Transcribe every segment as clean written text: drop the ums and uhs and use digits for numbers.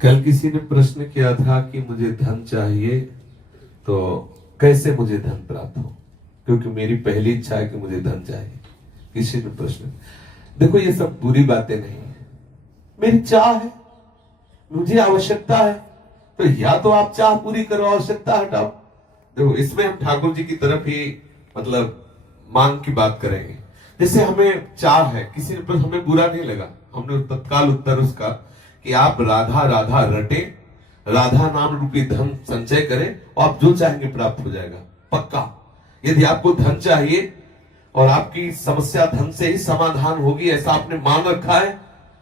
कल किसी ने प्रश्न किया था कि मुझे धन चाहिए तो कैसे मुझे धन प्राप्त हो, क्योंकि मेरी पहली इच्छा है कि मुझे धन चाहिए। किसी ने प्रश्न, देखो ये सब बुरी बातें नहीं है, मेरी चाह है, मुझे आवश्यकता है, तो या तो आप चाह पूरी करो, आवश्यकता हटाओ। देखो इसमें हम ठाकुर जी की तरफ ही मतलब मांग की बात करेंगे। जैसे हमें चाह है, किसी ने प्रश्न हमें बुरा नहीं लगा, हमने तत्काल उत्तर उसका कि आप राधा राधा रटे, राधा नाम रूपी धन संचय करें और आप जो चाहेंगे प्राप्त हो जाएगा पक्का। यदि आपको धन चाहिए और आपकी समस्या धन से ही समाधान होगी ऐसा आपने मान रखा है,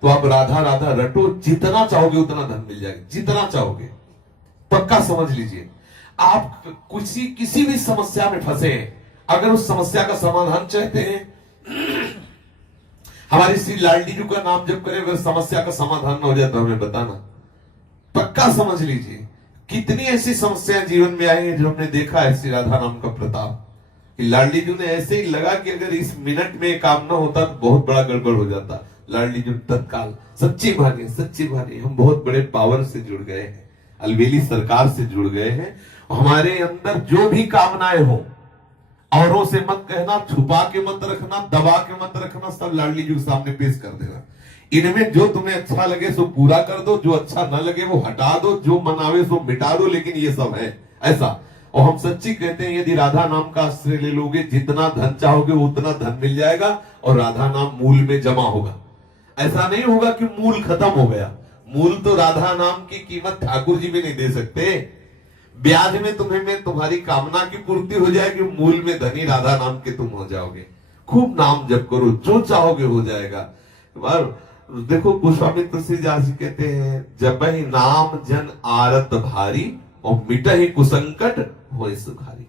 तो आप राधा राधा रटो, जितना चाहोगे उतना धन मिल जाएगा, जितना चाहोगे पक्का समझ लीजिए। आप किसी भी समस्या में फंसे हैं, अगर उस समस्या का समाधान चाहते हैं, हमारी श्री लाडली जी का नाम जब करें, अगर समस्या का समाधान ना हो जाए तो हमें बताना, पक्का समझ लीजिए। कितनी ऐसी समस्याएं जीवन में आई हैं जो हमने देखा है श्री राधा नाम का प्रताप, कि लाडली जी ने ऐसे ही लगा कि अगर इस मिनट में काम ना होता तो बहुत बड़ा गड़बड़ हो जाता। लाडली जी तत्काल सच्ची भानी हम बहुत बड़े पावर से जुड़ गए हैं, अलवेली सरकार से जुड़ गए हैं। हमारे अंदर जो भी कामनाएं हो, औरों से मत कहना, छुपा के मत रखना, दबा के मत रखना, सब लाडली जी के सामने पेश कर देना। इनमें जो तुम्हें अच्छा लगे सो पूरा कर दो, जो अच्छा न लगे वो हटा दो, जो मनावे सो मिटा दो, लेकिन ये सब है ऐसा। और हम सच्ची कहते हैं, यदि राधा नाम का आश्रय ले लोगे, जितना धन चाहोगे उतना धन मिल जाएगा और राधा नाम मूल में जमा होगा। ऐसा नहीं होगा कि मूल खत्म हो गया, मूल तो राधा नाम की कीमत ठाकुर जी भी नहीं दे सकते। ब्याज में तुम्हारी कामना की पूर्ति हो जाएगी, मूल में धनी राधा नाम के तुम हो जाओगे। खूब नाम जप करो, जो चाहोगे हो जाएगा। देखो गोस्वामी तुलसीदास जी कहते हैं, जब ही नाम जन आरत भारी और मिट ही कुसंकट हो सुखारी।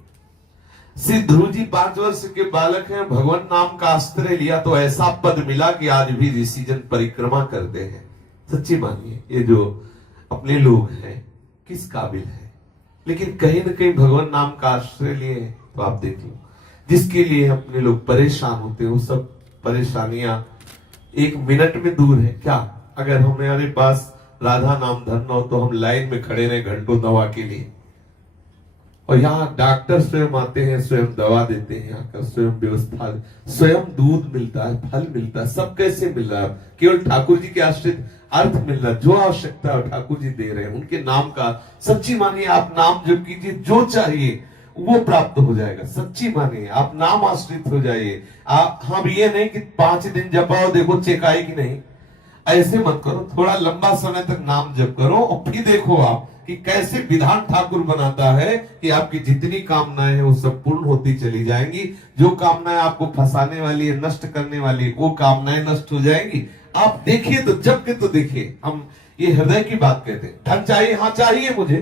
श्री ध्रुव जी 5 वर्ष के बालक हैं, भगवान नाम का आश्रय लिया तो ऐसा पद मिला कि आज भी ऋषि जन परिक्रमा करते हैं। सच्ची मानिए, ये जो अपने लोग हैं किस काबिल है, लेकिन कहीं ना कहीं भगवान नाम का आश्रय लिए तो आप देख लो, जिसके लिए अपने लोग परेशान होते हैं वो सब परेशानियां 1 मिनट में दूर है। क्या अगर हमारे पास राधा नाम धन न हो तो हम लाइन में खड़े रहे घंटों दवा के लिए, और यहाँ डॉक्टर स्वयं आते हैं, स्वयं दवा देते हैं, यहाँ का स्वयं व्यवस्था, स्वयं दूध मिलता है, फल मिलता है, सब कैसे मिल रहा है? केवल ठाकुर जी के आश्रित अर्थ मिल रहा है, जो आवश्यकता है ठाकुर जी दे रहे हैं, उनके नाम का। सच्ची मानिए, आप नाम जप कीजिए, जो चाहिए वो प्राप्त हो जाएगा। सच्ची मानिए, आप नाम आश्रित हो जाइए। आप हम ये नहीं कि 5 दिन जपाओ देखो चेक आई कि नहीं, ऐसे मत करो। थोड़ा लंबा समय तक नाम जप करो और फिर देखो आप कि कैसे विधान ठाकुर बनाता है कि आपकी जितनी कामनाएं हैं वो सब पूर्ण होती चली जाएंगी। जो कामनाएं आपको फंसाने वाली है, नष्ट करने वाली, वो कामनाएं नष्ट हो जाएंगी। आप देखिए तो, जब के तो देखिए। हम ये हृदय की बात कहते हैं। धन चाहिए, हाँ चाहिए मुझे,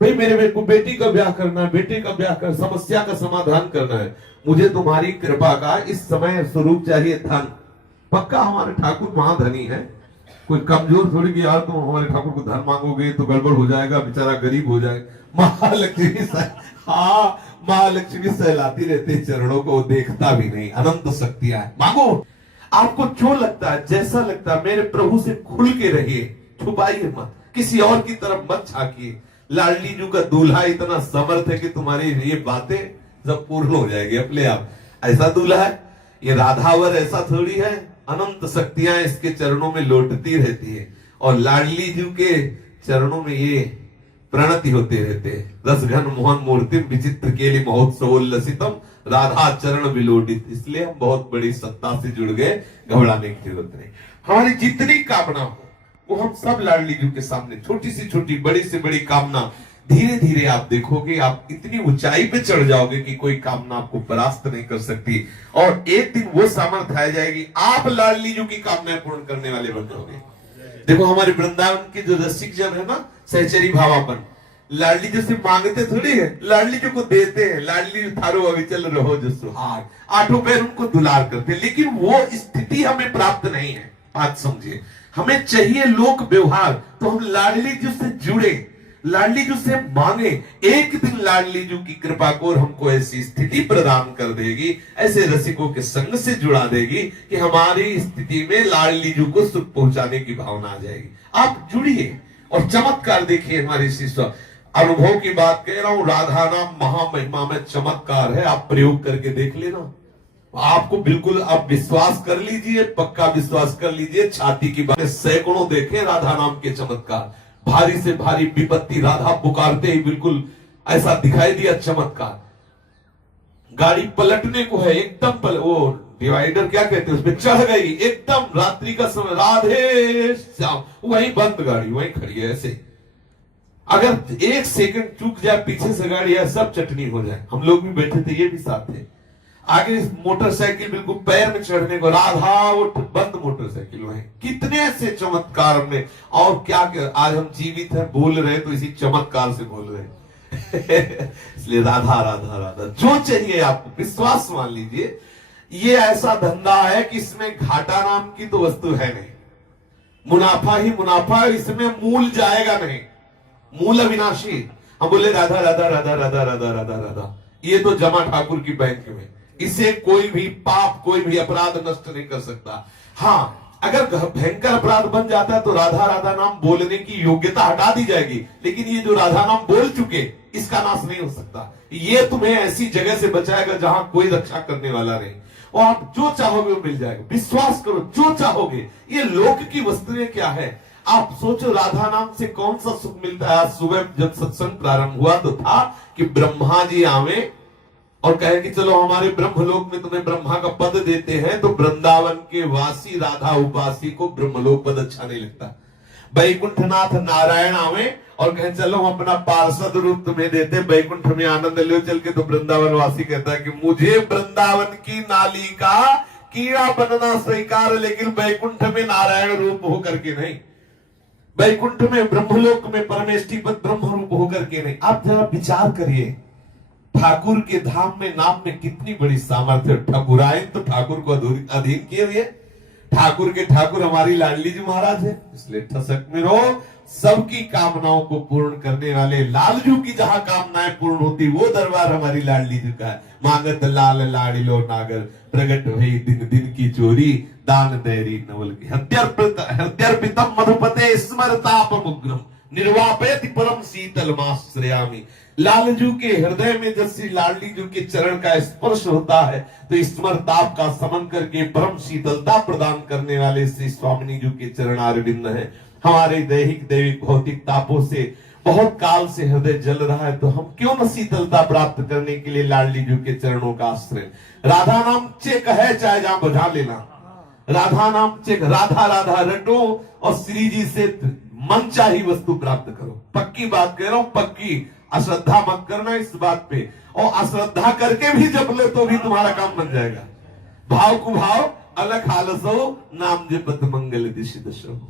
भाई मेरे को बेटी का ब्याह करना है, बेटे का ब्याह कर, समस्या का समाधान करना है, मुझे तुम्हारी कृपा का इस समय स्वरूप चाहिए धन। पक्का हमारे ठाकुर महाधनी है, कोई कमजोर थोड़ी कि यार तुम हमारे ठाकुर को धन मांगोगे तो गड़बड़ हो जाएगा, बेचारा गरीब हो जाएगा। महालक्ष्मी हाँ, महालक्ष्मी सहलाती रहती है चरणों को, देखता भी नहीं, अनंत शक्तियां है। मांगो, आपको जो लगता है, जैसा लगता है, मेरे प्रभु से खुल के रहिए, छुपाइए मत, किसी और की तरफ मत झांकिए। लाडली जी का दूल्हा इतना समर्थ है कि तुम्हारी ये बातें सब पूर्ण हो जाएगी अपने आप। ऐसा दूल्हा है, ये राधावर ऐसा थोड़ी है, अनंत शक्तियां इसके चरणों में लौटती रहती है, और लाडली जी के चरणों में ये प्रणति होते रहते हैं। रस घन मोहन मूर्ति विचित्र केली महोत्सवोल्लसितम राधा चरण विलोडित। इसलिए हम बहुत बड़ी सत्ता से जुड़ गए, घबराने की जरूरत नहीं। हमारी जितनी कामना हो वो हम सब लाडली जी के सामने, छोटी से छोटी, बड़ी से बड़ी कामना, धीरे धीरे आप देखोगे आप इतनी ऊंचाई पे चढ़ जाओगे कि कोई कामना आपको परास्त नहीं कर सकती। और एक दिन वो सामर्थ्य आ जाएगी, आप लाडली जी की कामनाएं पूर्ण करने वाले बन जाओगे। देखो हमारे वृंदावन के जो रसिक जन है ना, सहचरी भावापन, लाडली जी से मांगते थोड़ी है, लाडली जी को देते हैं। लाडली थारो अविचल रहो जो सुहाग, 8 पैर उनको दुलार करते, लेकिन वो स्थिति हमें प्राप्त नहीं है। बात समझिए, हमें चाहिए लोक व्यवहार, तो हम लाडली जी से जुड़े, लाडली जी से मांगे। एक दिन लाडली जी की कृपा को हमको ऐसी स्थिति प्रदान कर देगी, ऐसे रसिकों के संग से जुड़ा देगी कि हमारी स्थिति में लाडली जी को सुख पहुंचाने की भावना आ जाएगी। आप जुड़िए, और चमत्कार देखिए हमारे शिष्य, अनुभव की बात कह रहा हूं, राधा नाम महामहिमा में चमत्कार है। आप प्रयोग करके देख लेना, आपको बिल्कुल आप विश्वास कर लीजिए, पक्का विश्वास कर लीजिए, छाती की बात। सैकड़ों देखे राधा नाम के चमत्कार, भारी से भारी विपत्ति राधा पुकारते ही बिल्कुल ऐसा दिखाई दिया चमत्कार। गाड़ी पलटने को है, एकदम वो डिवाइडर क्या कहते हैं उसमें चढ़ गई, एकदम रात्रि का समय, राधे श्याम, वहीं बंद गाड़ी वहीं खड़ी है। ऐसे अगर एक सेकंड चूक जाए पीछे से गाड़ी है, सब चटनी हो जाए। हम लोग भी बैठे थे, ये भी साथ थे, आगे मोटरसाइकिल बिल्कुल पैर में चढ़ने को, राधा उठ, बंद मोटरसाइकिल वहीं। कितने ऐसे चमत्कार हमने, और क्या आज हम जीवित हैं, बोल रहे हैं तो इसी चमत्कार से बोल रहे हैं। इसलिए राधा राधा राधा, जो चाहिए आपको विश्वास मान लीजिए। ये ऐसा धंधा है कि इसमें घाटा नाम की तो वस्तु है नहीं, मुनाफा ही मुनाफा, इसमें मूल जाएगा नहीं, मूल अविनाशी। हम बोले राधा राधा राधा राधा राधा राधा राधा, ये तो जमा ठाकुर की बैंक में, इसे कोई भी पाप, कोई भी अपराध नष्ट नहीं कर सकता। हाँ, अगर भयंकर अपराध बन जाता है तो राधा राधा नाम बोलने की योग्यता हटा दी जाएगी, लेकिन ये जो राधा नाम बोल चुके, इसका नाश नहीं हो सकता। ये तुम्हें ऐसी जगह से बचाएगा जहां कोई रक्षा करने वाला नहीं, और आप जो चाहोगे वो मिल जाएगा। विश्वास करो, जो चाहोगे। ये लोक की वस्तुएं क्या है, आप सोचो, राधा नाम से कौन सा सुख मिलता है। आज सुबह जब सत्संग प्रारंभ हुआ तो था कि ब्रह्मा जी आवे और कहे कि चलो हमारे ब्रह्मलोक में तुम्हें ब्रह्मा का पद देते हैं, तो वृंदावन के वासी राधा उपासी को ब्रह्मलोक पद अच्छा नहीं लगता। बैकुंठनाथ नारायण आवे और कहे चलो हम अपना पार्षद रूप तुम्हें देते, बैकुंठ में आनंद लो चल के, तो वृंदावन वासी कहता है कि मुझे वृंदावन की नाली का कीड़ा बनना स्वीकार, लेकिन बैकुंठ में नारायण रूप होकर के नहीं, बैकुंठ में ब्रह्मलोक में परमेष्ठी पद ब्रह्म रूप होकर के नहीं। आप जरा विचार करिए, ठाकुर के धाम में नाम में कितनी बड़ी सामर्थ्य। ठाकुरायन तो ठाकुर को अधीन किए हुए, ठाकुर के ठाकुर हमारी लाडली जी महाराज है। इसलिए ठसक में रहो, सबकी कामनाओं को पूर्ण करने वाले लालजू की जहां कामनाएं पूर्ण होती, वो दरबार हमारी लाडली जी का है। मांगत लाल लाडिलो नागर, प्रगट भई दिन दिन की चोरी, दान दैरी नवल की, हत्यर्पितम मधुपते स्मरतापमुग्रम, निर्वापयति परम शीतल माश्रयामि। लालजू के हृदय में जब श्री लाडली जू के चरण का स्पर्श होता है तो स्मरताप का समन करके परम शीतलता प्रदान करने वाले श्री स्वामिनी जू के चरण अरविंद है। हमारे दैहिक दैविक भौतिक तापों से बहुत काल से हृदय जल रहा है, तो हम क्यों न शीतलता प्राप्त करने के लिए लाडली जू के चरणों का आश्रय। राधा नाम चेक है, चाहे जहां बजा लेना, राधा नाम चेक, राधा राधा रटो और श्री जी से मन चाही वस्तु प्राप्त करो। पक्की बात कह रहा हूं, पक्की, अश्रद्धा मत करना इस बात पे, और अश्रद्धा करके भी जप ले तो भी तुम्हारा काम बन जाएगा। भाव कुभाव अलग हालस हो, नाम जपत मंगल दिशि दशो।